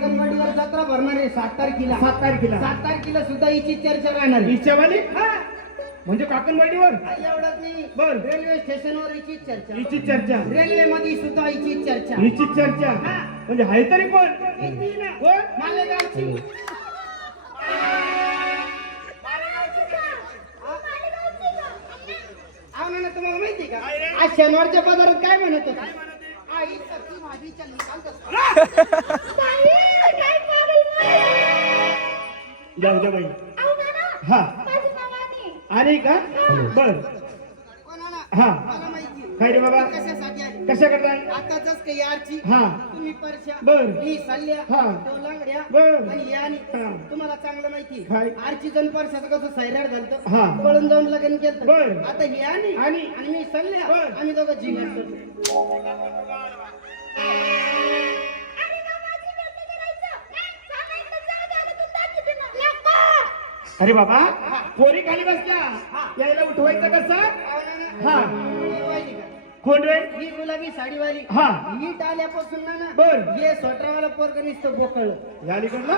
काकणवाडीवर जत्रा भरणार आहे सात तारखेला. सात तारखेला. सात तारखेला सुद्धा हिची चर्चा राहणार आहे. हिच्यावाली हा. म्हणजे काकणवाडीवर? हा, एवढंच नाही. बर. रेल्वे स्टेशनवर हिची चर्चा. हिची चर्चा. रेल्वे मध्ये सुद्धा हिची चर्चा. हिची चर्चा. हा. म्हणजे आहे तरी कोण ना. कोण मालेगावची. ना तुम्हाला माहिती का? आज शनिवारच्या बाजारात काय म्हणत होता? आई सब्जी भाजी चल्ली चालतं. जाऊ द्या बाई हा आणि का बर? हा. मला माहिती आहे. काय रे बाबा कशासाठी आली? कशा करताय आता जस काही यारची हा तुम्ही बर. मी सल्ल्या हा. तो लांगड्या बर. आणि यानी हा. तुम्हाला चांगलं माहिती काय? आरची जण परशाचं कसं सैराट झालं हा. पळून जाऊन लगन केलं बर. आता ही आणि आणि? मी सल्ल्या. आम्ही दोघं जिंकलो अरे बाबा पोरी खाली बसल्या यायला उठवायचं कसं हा. कोण रे ही गुलाबी साडीवाली. हा. ही टाल्यापासून ना ना बर. हे स्वतःवाला पोरग नुसतं बोकळलं. या अलीकडलं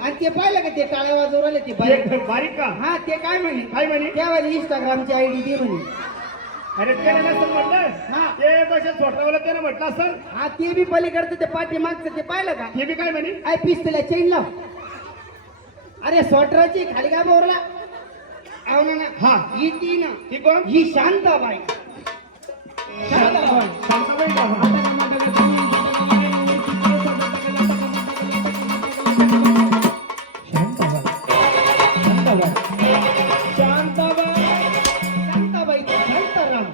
आणि ते पाहिलं का ते टाळ्या वाजवले ते बारीक? बारीक का? हा ते काय म्हणे? काय म्हणे? त्यावाली इंस्टाग्रामची आयडी दे म्हणे. अरे त्याने नसेल म्हटलं? हा. ते कशा छोटावाला त्याने म्हटलं असं? हा ते बी पलीकडचं ते पाठी मागचं ते पाहिलं का? हे बी काय म्हणे? आय पिस्तला चेन लाव. अरे सोटराची खाली काय बोरला? अहो ना ना हा. ही ती ना ती कोण? ही शांताबाई. शांताबाई. शांताबाई. का?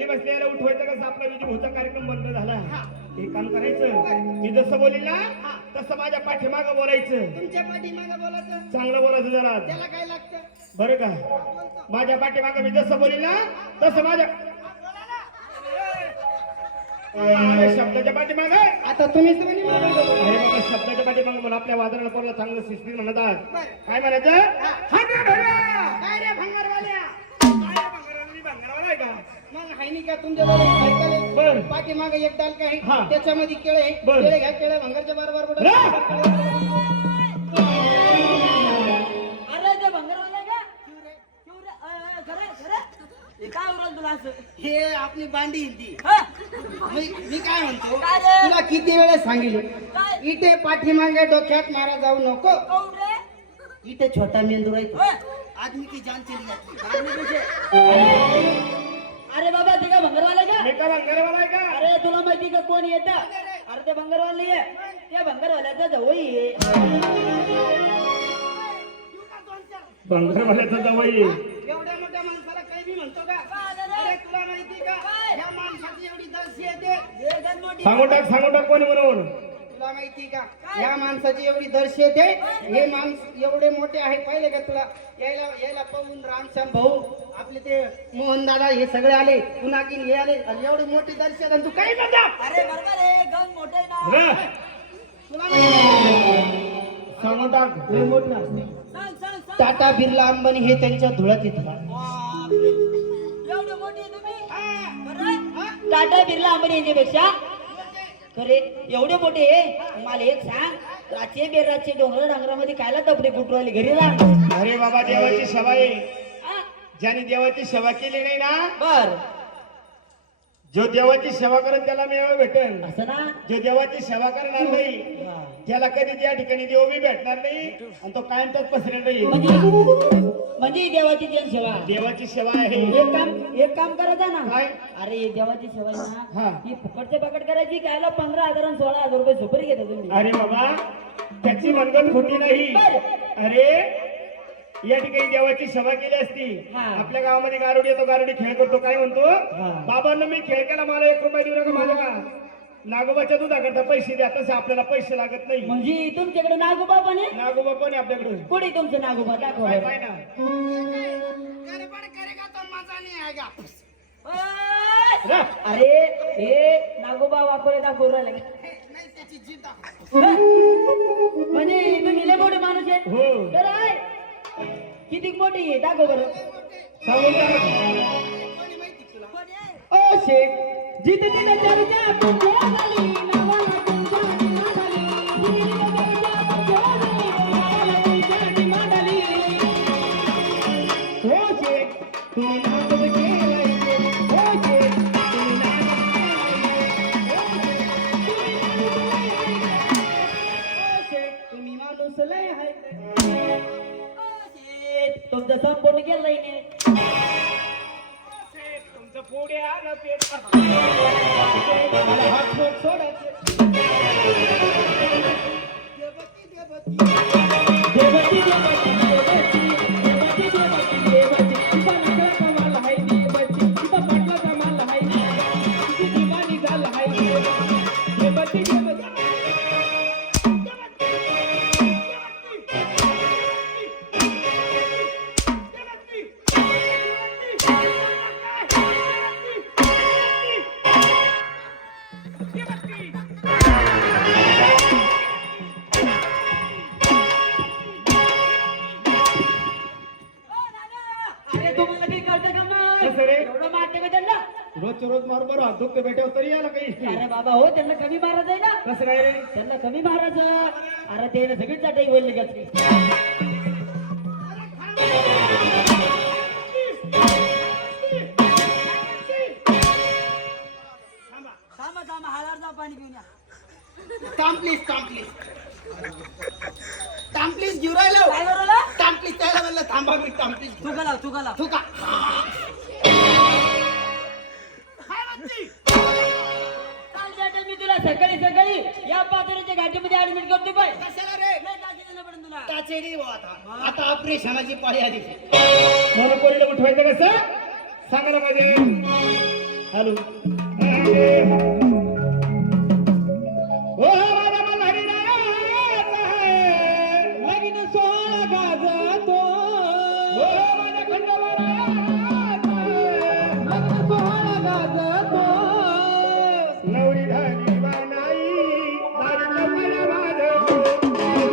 खाली बसल्याला उठवायचं कसं? आपला विजय होता कार्यक्रम बंद झाला. हे. काम करायचं मी जसं बोलील ना तसं माझ्या पाठीमागं बोलायचं. तुमच्या पाठी मागा बोलायचं? चांगलं बोलायचं जरा. त्याला काय लागतं? बरं का? माझ्या पाठीमागं मी जसं बोलील ना. तसं माझ्या शब्दाच्या पाठीमागं. आता तुम्हीच म्हणे बोला. शब्दाच्या पाठीमागं मला आपल्या वादळाला कोणाला चांगलं शिस्तीत म्हणतात. काय म्हणायचं? मग हाय नाही का तुमच्या बरोबर आहे? बर. पाठीमागे एक डाल काय हा. त्याच्यामध्ये केळ आहे. केळे घ्या केळे भंगारच्या बरोबर कुठं! अरे ते भंगारवाला का? हे काय उरलं तुला असं? हे आपली बांडी हिंदी. हा? मी मी काय म्हणतो? तुला किती वेळेस सांगितले? काय? इथे पाठीमागे डोक्यात मारा जाऊ नको. इथे छोटा मेंदू राहतो होय. आदमी की जान चली जाती. भंगारवाला का? अरे तुला माहिती का कोण येत? अरे ते भंगारवाला नाही आहे त्या भंगारवाल्याचा जवळ आहे. भंगारवाल्याचा जवळ एवढ्या मोठ्या माणसाला काही बी म्हणतो का? अरे तुला माहिती का? या माणसाची एवढी येते मोठी सांगून टाक सांगून टाक कोणी म्हणून तुला माहिती का? या माणसाची एवढी दर्शी येते. हे माणस एवढे मोठे आहे. पाहिले का तुला? यायला यायला पाहून रामश्याम भाऊ आपले ते मोहन दादा हे सगळे आले. पुन्हा की हे आले. आणि एवढी मोठी दर्शी आहे. आणि तू काही म्हणता अरे बरोबर आहे. गण मोठे ना. तुला टाक. मोठं टाटा बिर्ला अंबानी हे त्यांच्या धुळ्यात येतात बरं? टाटा बिर्ला अंबानी यांच्यापेक्षा खरे एवढे मोठे मला एक सांग. राचे बेराचे डोंगर डांगरामध्ये कायला तपडे कुठू आले घरी जा अरे बाबा देवाची सेवा आहे? ज्याने देवाची सेवा केली नाही ना बर. जो देवाची सेवा करेल त्याला मेवा भेटेल. असं ना? जो देवाची सेवा करणार नाही. त्याला कधी त्या ठिकाणी देव बी भेटणार नाही आणि तो कायम त्यात पसरेल नाही म्हणजे म्हणजे ही देवाची जनसेवा. देवाची सेवा आहे. एक काम एक काम करायचं ना. काय? अरे ही देवाची सेवा आहे हा. ना. ही. फुकटचे पकड करायची कायला पंधरा हजार आणि सोळा हजार रुपये सुपारी घेता तुम्ही. अरे बाबा त्याची मनगत खोटी नाही. अरे या ठिकाणी देवाची सेवा केली असती. हा. आपल्या गावामध्ये गारुडी येतो गारुडी खेळ करतो. काय म्हणतो? हा. बाबांना मी खेळ केला मला एक रुपया देऊ नका माझ्या का? नागोबाच्या दुधाकरता पैसे द्या तसे आपल्याला पैसे लागत नाही म्हणजे तुमच्याकडे नागोबा पण आहे नागोबा कोण आहे आपल्याकडे कुठे तुमचं नागोबा दाखवा काय बरं. पाय ना गडबड करेगा तो मजा नहीं आएगा ओय! रा. अरे हे नागोबा वापरे दाखवू राहिले का? नाही त्याची जीभ दाखव. म्हणजे तुम्ही लय मोठे माणूस आहे हो तर आहे. किती मोठी आहे दाखव बरं सांगून टाक. कोणी माहिती तुला ओ शेख जिथे तिथे चर्चा तुमच्या संपूर्ण नाही शेख, तुमचं पुढे आलं पेट मला हात सोड सोडायचे देवकी देवकी देवती देवती देवती देवती कसं रे? एवढं मारते का त्यांना? रोजच्या रोज मार बरं हात दुखते तरी यायला काही अरे बाबा हो त्यांना कमी मारायचं आहे ना. कसं काय रे? त्यांना कमी मारायचं अरे ते ना सगळीच चाटाई बोलली का थांबा थांबा हालारचा पाणी पिऊन या. थांब प्लीज थांब प्लीज थांब प्लीज घेऊ राहिलो. काय प्लीज त्याला म्हणलं थांबा मी थांब प्लीज तू का लाव तू का लाव तू बुवा आता. आता ऑपरेशनाची पाळी आली. मोनोपोलीला उठवायचं कसं? सांगा ना माझे. हॅलो.